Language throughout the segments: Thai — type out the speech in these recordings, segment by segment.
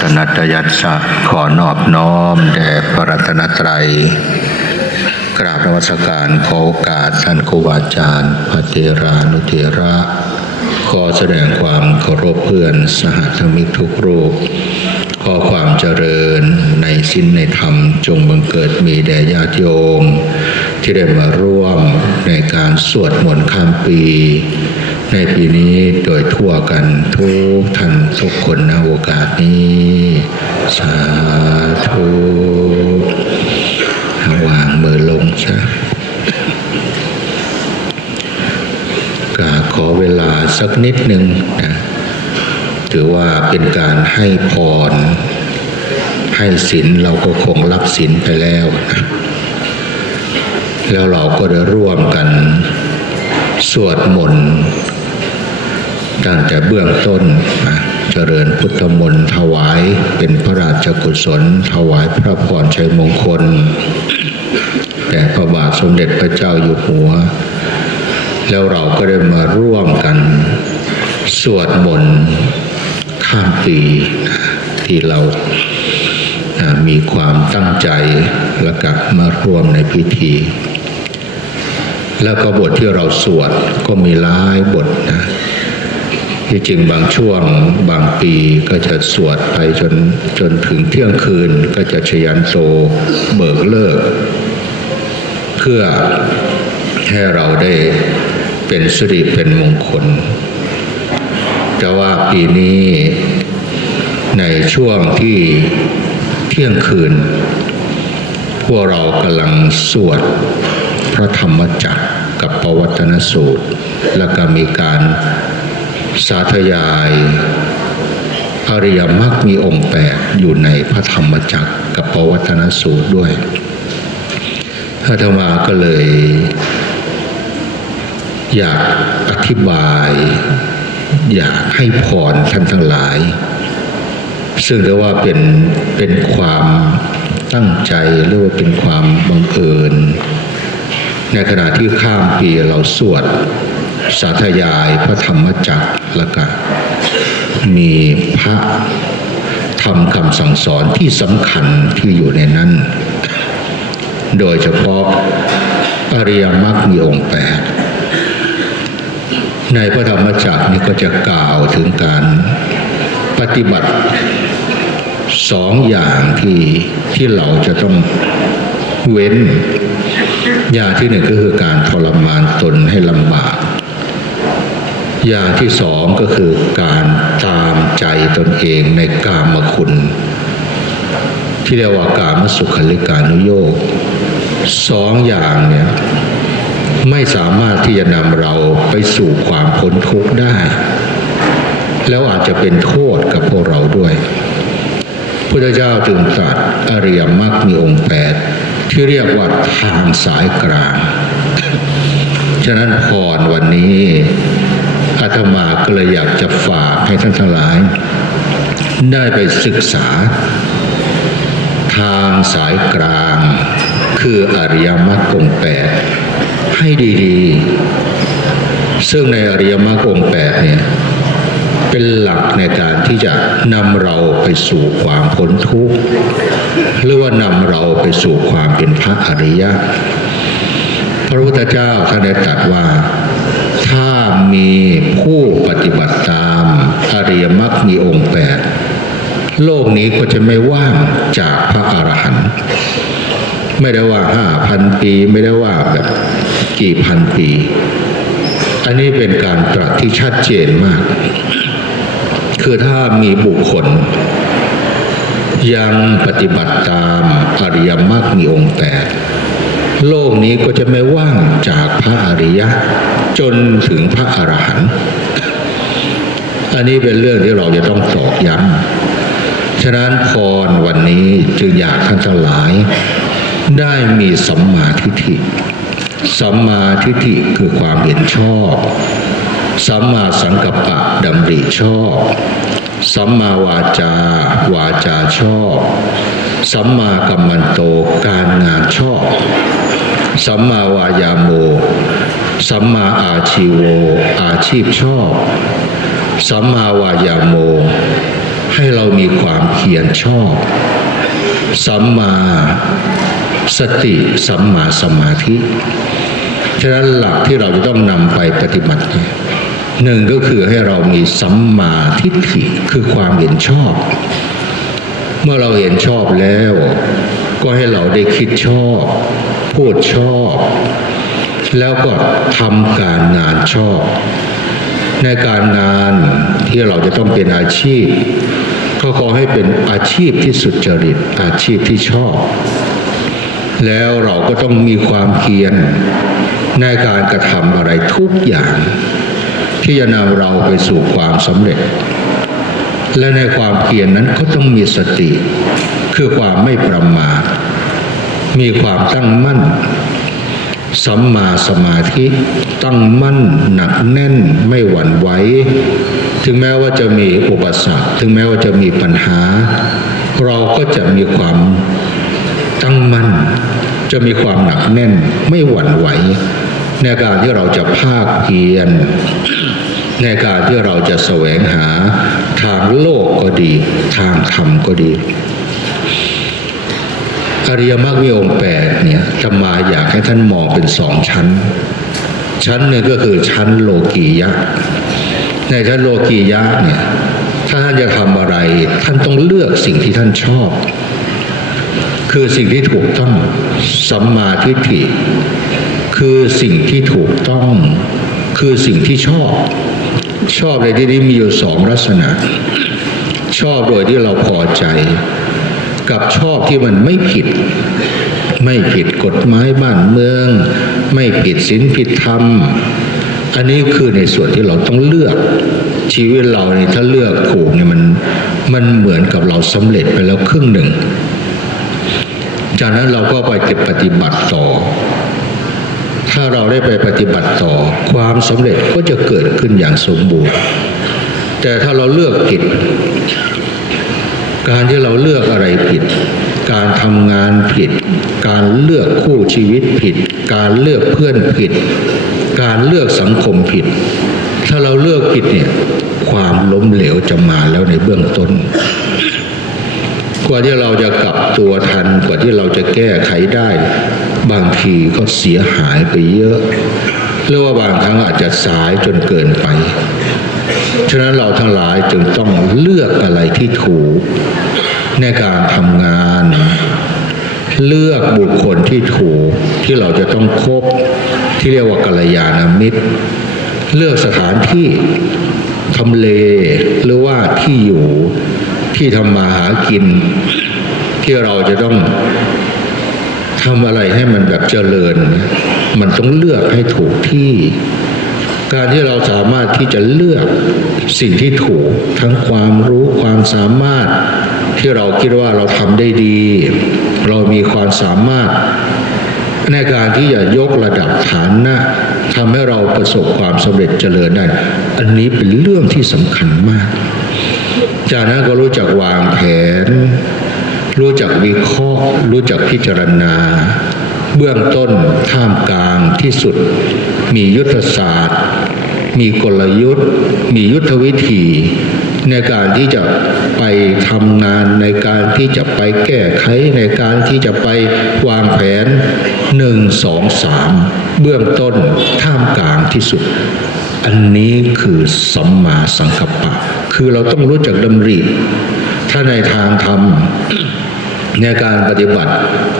ตนัตยัสสะขอนอบน้อมแด่พระรัตนตรัย กราบนมัสการขอโอกาสท่านครูบาอาจารย์พระเทรานุเทระขอแสดงความเคารพเพื่อนสหธรรมิกทุกรูปขอความเจริญในสิ้นในธรรมจงบังเกิดมีแด่ญาติโยม ที่ได้มาร่วมในการสวดมนต์ข้ามปี ในปีนี้โดยทั่วกันทุกท่านทุกคนในโอกาสนี้ สาธุวางมือลงซะกาขอเวลาสักนิดหนึ่งนะถือว่าเป็นการให้พร ให้ศีลเราก็คงรับศีลไปแล้วนะแล้วเราก็ได้ร่วมกันสวดมนต์ ตั้งแต่เบื้องต้นนะเจริญพุทธมนต์ถวายเป็นพระราชกุศล ถวายพระพรชัยมงคลแด่พระบาทสมเด็จพระเจ้าอยู่หัว แล้วเราก็ได้มาร่วมกันสวดมนต์ข้ามปีที่เรามีความตั้งใจและก็มาร่วมในพิธี แล้วก็บทที่เราสวดก็มีหลายบทนะ ที่จริงบางช่วงบางปีก็จะสวดไปจนจนถึงเที่ยงคืนก็จะชยันโตเบิกเลิก เพื่อให้เราได้เป็นสิริเป็นมงคลแต่ว่าปีนี้ในช่วงที่เที่ยงคืน พวกเรากำลังสวดพระธรรมจักรกับปวัตนสูตร แล้วก็มีการ สาธยายอริยมรรคมีองค์แปดอยู่ในพระธรรมจักรกับปวัตนสูตรด้วยอาตมาก็เลย อยากอธิบาย อยากให้พรท่านทั้งหลาย ซึ่งเรียกว่าเป็นเป็นความตั้งใจหรือว่าเป็นความบังเอิญ ในขณะที่ข้ามปีเราสวด สาธยายพระธรรมจักรแล้วก็มีพระธรรมคำสั่งสอนที่สำคัญที่อยู่ในนั้น โดยเฉพาะอริยมรรคมีองค์แปดในพระธรรมจักรนี้ก็จะกล่าวถึงการปฏิบัติสองอย่างที่ที่เราจะต้องเว้น อย่างที่หนึ่งก็คือการทรมานตนให้ลำบาก อย่างที่สองก็คือการตามใจตนเองในกามคุณ ที่เรียกว่ากามสุขลิกานุโยกสองอย่างเนี่ยไม่สามารถที่จะนำเราไปสู่ความพ้นทุกข์ได้ แล้วอาจจะเป็นโทษกับพวกเราด้วยพุทธเจ้าจึงตรัสอริยมรรคมีองค์แปดที่เรียกว่าทางสายกลาง ฉะนั้นพรวันนี้ อาตมาก็เลยอยากจะฝากให้ท่านทั้งหลาย ได้ไปศึกษา ทางสายกลาง คืออริยมรรคองแปดให้ดีๆ ซึ่งในอริยมรรคองแปดเนี่ยเป็นหลักในการที่จะนำเราไปสู่ความพ้นทุกข์หรือว่านำเราไปสู่ความเป็นพระอริยะ พระพุทธเจ้าท่านได้ตรัสว่า ถ้ามีผู้ปฏิบัติตามอริยมรรคมีองค์แปดโลกนี้ก็จะไม่ว่างจากพระอรหันต์ไม่ได้ว่าห้าพันปีไม่ได้ว่าแบบกี่พันปี อันนี้เป็นการตรัสที่ชัดเจนมาก คือถ้ามีบุคคล ยังปฏิบัติตามอริยมรรคมีองค์แปด โลกนี้ก็จะไม่ว่างจากพระอริยะ จนถึงพระอรหันต์อันนี้เป็นเรื่องที่เราจะต้องตอกย้ำฉะนั้นพรวันนี้จึงอยากท่านทั้งหลาย ได้มีสัมมาทิฏฐิสัมมาทิฏฐิคือความเห็นชอบ สัมมาสังกัปปะดำริชอบ สัมมาวาจา วาจาชอบ สัมมากัมมันโตการงานชอบ สัมมาวายาโม สัมมาอาชีโว อาชีพชอบ สัมมาวายาโม ให้เรามีความเพียรชอบ สัมมาสติสัมมาสมาธิ ฉะนั้นหลักที่เราจะต้องนำไปปฏิบัติเนี่ยหนึ่งก็คือให้เรามีสัมมาทิฏฐิคือความเห็นชอบ เมื่อเราเห็นชอบแล้ว ก็ให้เราได้คิดชอบ พูดชอบ แล้วก็ทำการงานชอบ ในการงานที่เราจะต้องเป็นอาชีพ ก็ขอให้เป็นอาชีพที่สุจริตอาชีพที่ชอบ แล้วเราก็ต้องมีความเพียรในการกระทำอะไรทุกอย่าง ที่จะนำเราไปสู่ความสำเร็จ และในความเพียรนนั้นก็ต้องมีสติ คือความไม่ประมาท มีความตั้งมั่นสัมมาสมาธิตั้งมั่นหนักแน่นไม่หวั่นไหวถึงแม้ว่าจะมีอุปสรรคถึงแม้ว่าจะมีปัญหา เราก็จะมีความตั้งมั่น จะมีความหนักแน่นไม่หวั่นไหว ในการที่เราจะภาคเพียรในการที่เราจะแสวงหาทางโลกก็ดี ทางธรรมก็ดี อริยมรรคมีองค์แปดเนี่ยจะมาอยากให้ท่านมองเป็นสองชั้น ชั้นหนึ่งก็คือชั้นโลกียะ ในชั้นโลกียะเนี่ยถ้าท่านจะทำอะไร ท่านต้องเลือกสิ่งที่ท่านชอบ คือสิ่งที่ถูกต้องสัมมาทิฏฐิคือสิ่งที่ถูกต้อง คือสิ่งที่ชอบ ชอบในที่นี้มีอยู่สองลักษณะ ชอบโดยที่เราพอใจ กับชอบที่มันไม่ผิด ไม่ผิดกฎหมายบ้านเมือง ไม่ผิดศีลผิดธรรม อันนี้คือในส่วนที่เราต้องเลือกชีวิตเราเนี่ยถ้าเลือกถูกเนี่ยมันมันเหมือนกับเราสำเร็จไปแล้วครึ่งหนึ่ง จากนั้นเราก็ไปเก็บปฏิบัติต่อ ถ้าเราได้ไปปฏิบัติต่อ ความสำเร็จก็จะเกิดขึ้นอย่างสมบูรณ์ แต่ถ้าเราเลือกผิด การที่เราเลือกอะไรผิด การทำงานผิด การเลือกคู่ชีวิตผิด การเลือกเพื่อนผิด การเลือกสังคมผิด ถ้าเราเลือกผิดเนี่ยความล้มเหลวจะมาแล้วในเบื้องต้น กว่าที่เราจะกลับตัวทัน กว่าที่เราจะแก้ไขได้ บางทีก็เสียหายไปเยอะหรือว่าบางครั้งอาจจะสายจนเกินไป ฉะนั้นเราทั้งหลายจึงต้องเลือกอะไรที่ถูกในการทำงาน เลือกบุคคลที่ถูกที่เราจะต้องคบที่เรียกว่ากัลยาณมิตร เลือกสถานที่ทำเลหรือว่าที่อยู่ที่ทำมาหากิน ที่เราจะต้องทำอะไรให้มันแบบเจริญ มันต้องเลือกให้ถูกที่ การที่เราสามารถที่จะเลือกสิ่งที่ถูกทั้งความรู้ความสามารถ ที่เราคิดว่าเราทำได้ดี เรามีความสามารถ ในการที่จะยกระดับฐานะทำให้เราประสบความสำเร็จเจริญได้ อันนี้เป็นเรื่องที่สำคัญมาก จากนั้นก็รู้จักวางแผน รู้จักวิเคราะห์ รู้จักพิจารณา เบื้องต้นท่ามกลางที่สุด มียุทธศาสตร์ มีกลยุทธ์ มียุทธวิธี ในการที่จะไปทำงานในการที่จะไปแก้ไขในการที่จะไปวางแผนหนึ่งสองสามเบื้องต้นท่ามกลางที่สุด อันนี้คือสัมมาสังกัปปะ คือเราต้องรู้จักดำริ ถ้าในทางธรรม ในการปฏิบัติ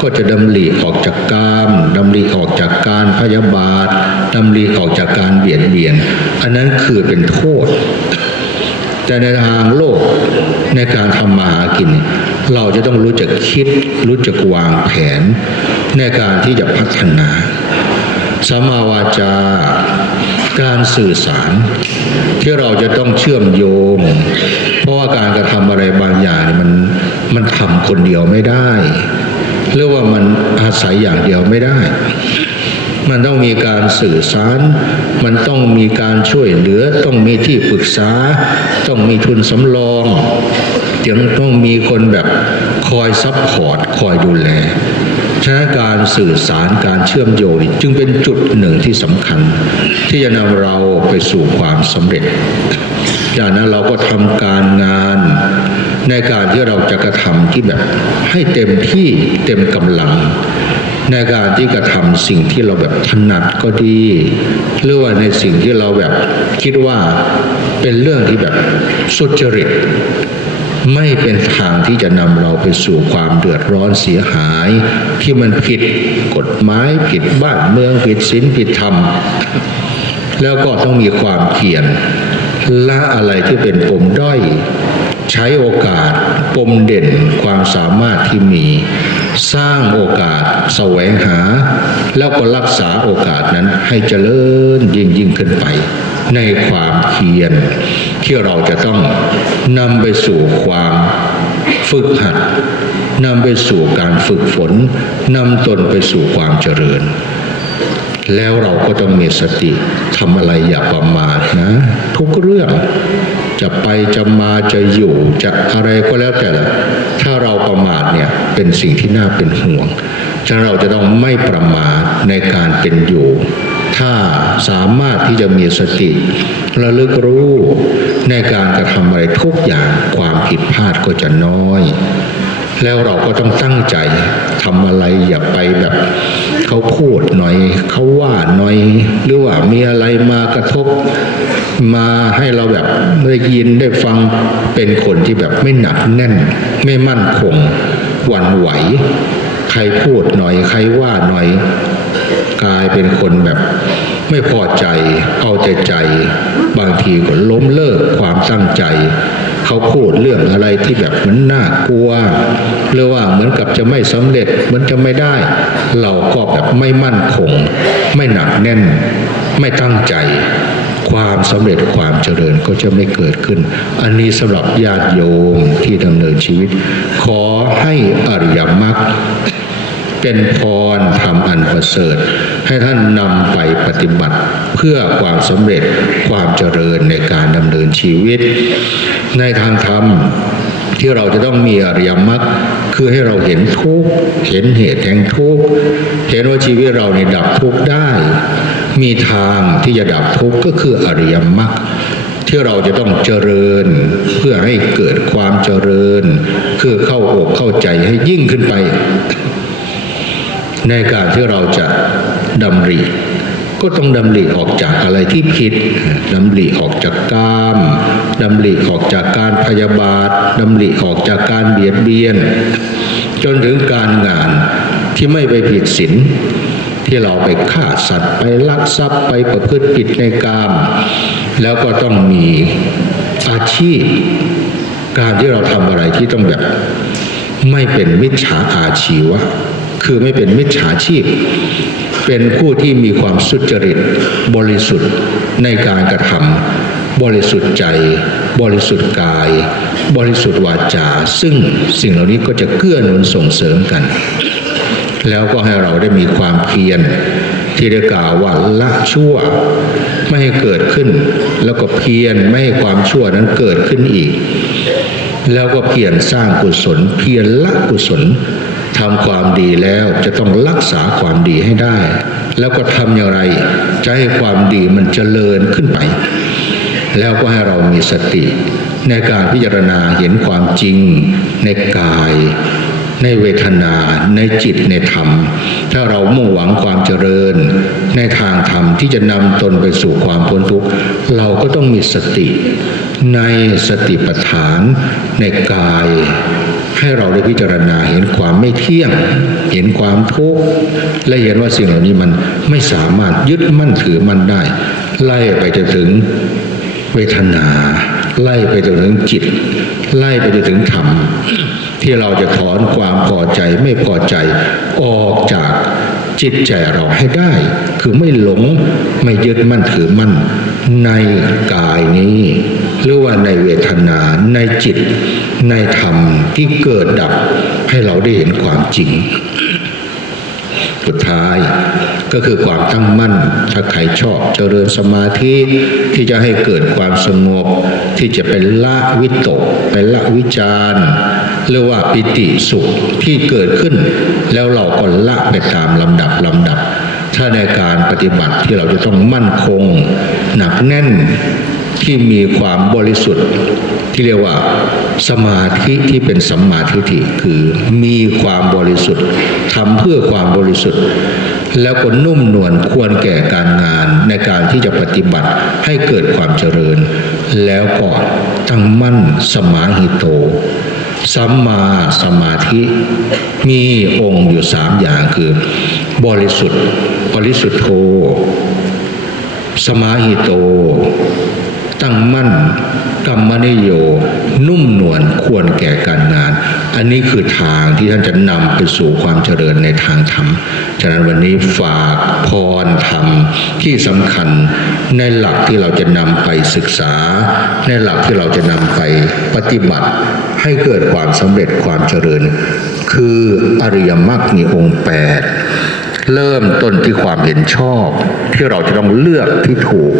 ก็จะดำริออกจากกามดำริออกจากการพยาบาทดำริออกจากการเบียดเบียน อันนั้นคือเป็นโทษ แต่ในทางโลกในการทำมาหากิน เราจะต้องรู้จักคิด รู้จักวางแผน ในการที่จะพัฒนาสัมมาวาจาการสื่อสาร ที่เราจะต้องเชื่อมโยง เพราะว่าการกระทำอะไรบางอย่างมัน มันทำคนเดียวไม่ได้หรือว่ามันอาศัยอย่างเดียวไม่ได้ มันต้องมีการสื่อสาร มันต้องมีการช่วยเหลือ ต้องมีที่ปรึกษา ต้องมีทุนสำรองยังต้องมีคนแบบคอยซัพพอร์ต คอยดูแลฉะนั้นการสื่อสารการเชื่อมโยงจึงเป็นจุดหนึ่งที่สำคัญ ที่จะนำเราไปสู่ความสำเร็จจากนั้นเราก็ทำการงาน ในการที่เราจะกระทำที่แบบให้เต็มที่เต็มกำลัง ในการที่กระทำสิ่งที่เราแบบถนัดก็ดีหรือว่าในสิ่งที่เราแบบคิดว่าเป็นเรื่องที่แบบสุจริตไม่เป็นทางที่จะนำเราไปสู่ความเดือดร้อนเสียหาย ที่มันผิดกฎหมายผิดบ้านเมืองผิดศีลผิดธรรม แล้วก็ต้องมีความเพียรละอะไรที่เป็นปมด้อย ใช้โอกาสปมเด่นความสามารถที่มี สร้างโอกาสแสวงหา แล้วก็รักษาโอกาสนั้นให้เจริญยิ่งยิ่งขึ้นไป ในความเพียรที่เราจะต้องนำไปสู่ความฝึกหัดนำไปสู่การฝึกฝนนำตนไปสู่ความเจริญ แล้วเราก็ต้องมีสติทำอะไรอย่าประมาทนะ ทุกเรื่อง จะไปจะมาจะอยู่จะอะไรก็แล้วแต่ละถ้าเราประมาทเนี่ยเป็นสิ่งที่น่าเป็นห่วงฉะนั้นเราจะต้องไม่ประมาทในการเป็นอยู่ ถ้าสามารถที่จะมีสติระลึกรู้ในการกระทำอะไรทุกอย่างความผิดพลาดก็จะน้อย แล้วเราก็ต้องตั้งใจทำอะไรอย่าไปแบบเขาพูดหน่อยเขาว่าหน่อย หรือว่ามีอะไรมากระทบมาให้เราแบบได้ยินได้ฟังเป็นคนที่แบบไม่หนักแน่น ไม่มั่นคงหวั่นไหว ใครพูดหน่อย ใครว่าหน่อย กลายเป็นคนแบบไม่พอใจ เอาแต่ใจ บางทีก็ล้มเลิกความตั้งใจ เขาพูดเรื่องอะไรที่แบบมันน่ากลัว หรือว่าเหมือนกับจะไม่สำเร็จเหมือนจะไม่ได้ เราก็แบบไม่มั่นคง ไม่หนักแน่น ไม่ตั้งใจ ความสำเร็จความเจริญก็จะไม่เกิดขึ้น อันนี้สำหรับญาติโยมที่ดำเนินชีวิต ขอให้อริยมรรค เป็นพรธรรมอันประเสริฐ ให้ท่านนำไปปฏิบัติเพื่อความสำเร็จความเจริญในการดำเนินชีวิต ในทางธรรมที่เราจะต้องมีอริยมรรคคือให้เราเห็นทุกข์เห็นเหตุแห่งทุกข์เห็นว่าชีวิตเราในยดับทุกข์ได้ มีทางที่จะดับทุกข์ก็คืออริยมรรคที่เราจะต้องเจริญเพื่อให้เกิดความเจริญ คือเข้าอกเข้าใจให้ยิ่งขึ้นไป ในการที่เราจะดำริก็ต้องดำริออกจากอะไรที่ผิด ดำริออกจากกามดำริออกจากการพยาบาท ดำริออกจากการเบียดเบียน จนถึงการงานที่ไม่ไปผิดศีลที่เราไปฆ่าสัตว์ไปลักทรัพย์ไปประพฤติผิดในกาม แล้วก็ต้องมีอาชีพ การที่เราทำอะไรที่ต้องแบบไม่เป็นมิจฉาอาชีวะ คือไม่เป็นมิจฉาชีพ เป็นผู้ที่มีความสุจริตบริสุทธิ์ในการกระทำบริสุทธิ์ใจ บริสุทธิ์กาย บริสุทธิ์วาจา ซึ่งสิ่งเหล่านี้ก็จะเกื้อหนุนส่งเสริมกัน แล้วก็ให้เราได้มีความเพียรที่ได้กล่าวว่าละชั่วไม่ให้เกิดขึ้น แล้วก็เพียรไม่ให้ความชั่วนั้นเกิดขึ้นอีก แล้วก็เพียรสร้างกุศล เพียรละกุศล ทำความดีแล้วจะต้องรักษาความดีให้ได้ แล้วก็ทำอย่างไรจะให้ความดีมันเจริญขึ้นไป แล้วก็ให้เรามีสติ ในการพิจารณาเห็นความจริงในกาย ในเวทนา ในจิตในธรรม ถ้าเรามุ่งหวังความเจริญ ในทางธรรมที่จะนำตนไปสู่ความพ้นทุกข์เราก็ต้องมีสติ ในสติปัฏฐาน ในกาย ให้เราได้พิจารณาเห็นความไม่เที่ยง เห็นความทุกข์และเห็นว่าสิ่งเหล่านี้มันไม่สามารถยึดมั่นถือมั่นได้ ไล่ไปจนถึงเวทนา ไล่ไปจนถึงจิต ไล่ไปจนถึงธรรมที่เราจะถอนความพอใจไม่พอใจออกจากจิตใจเราให้ได้ คือไม่หลงไม่ยึดมั่นถือมั่นในกายนี้ หรือว่าในเวทนาในจิตในธรรมที่เกิดดับให้เราได้เห็นความจริง สุดท้ายก็คือความตั้งมั่น ถ้าใครชอบเจริญสมาธิที่จะให้เกิดความสงบ ที่จะเป็นละวิตกเป็นละวิจารหรือว่าปิติสุขที่เกิดขึ้น แล้วเราก็ละไปตามลำดับลำดับถ้าในการปฏิบัติที่เราจะต้องมั่นคง หนักแน่น ที่มีความบริสุทธิ์ที่เรียกว่าสมาธิที่เป็นสัมมาทิฏฐิคือมีความบริสุทธิ์ทำเพื่อความบริสุทธิ์ แล้วก็นุ่มนวลควรแก่การงานในการที่จะปฏิบัติให้เกิดความเจริญ แล้วก็ตั้งมั่นสมาหิโตสัมมาสมาธิมีองค์อยู่สามอย่างคือ บริสุทธิ์ บริสุทธิโธสมาหิโต ตั้งมั่นกรรมนิโย นุ่มนวลควรแก่การงาน อันนี้คือทางที่ท่านจะนำไปสู่ความเจริญในทางธรรม ฉะนั้นวันนี้ฝากพรธรรมที่สำคัญในหลักที่เราจะนำไปศึกษา ในหลักที่เราจะนำไปปฏิบัติ ให้เกิดความสำเร็จความเจริญ คืออริยมรรคมีองค์แปดเริ่มต้นที่ความเห็นชอบ ที่เราจะต้องเลือกที่ถูก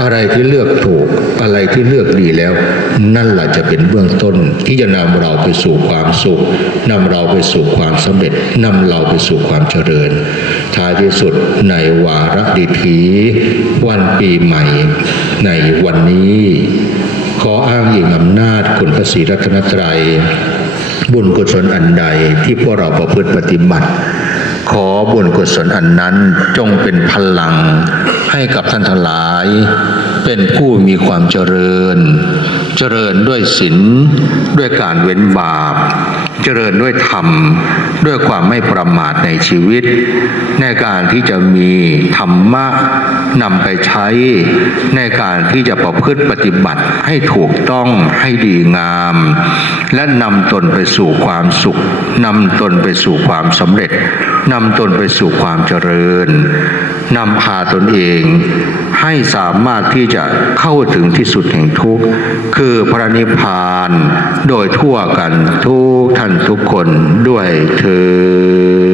อะไรที่เลือกถูกอะไรที่เลือกดีแล้ว นั่นแหละจะเป็นเบื้องต้นที่จะนำเราไปสู่ความสุขนำเราไปสู่ความสำเร็จนำเราไปสู่ความเจริญ ท้ายที่สุดในวาระดิถีวันปีใหม่ ในวันนี้ ขออ้างอิงอำนาจคุณพระศรีรัตนตรัยบุญกุศลอันใดที่พวกเราประพฤติปฏิบัติ อบุญกุศลอันนั้นจงเป็นพลังให้กับท่านทั้งหลาย เป็นผู้มีความเจริญ เจริญด้วยศีลด้วยการเว้นบาป เจริญด้วยธรรมด้วยความไม่ประมาทในชีวิต ในการที่จะมีธรรมะนำไปใช้ ในการที่จะประพฤติปฏิบัติให้ถูกต้องให้ดีงาม และนำตนไปสู่ความสุขนำตนไปสู่ความสำเร็จนำตนไปสู่ความเจริญนำพาตนเอง ให้สามารถที่จะเข้าถึงที่สุดแห่งทุกข์คือพระนิพพานโดยทั่วกันทุกท่านทุกคนด้วยเธอ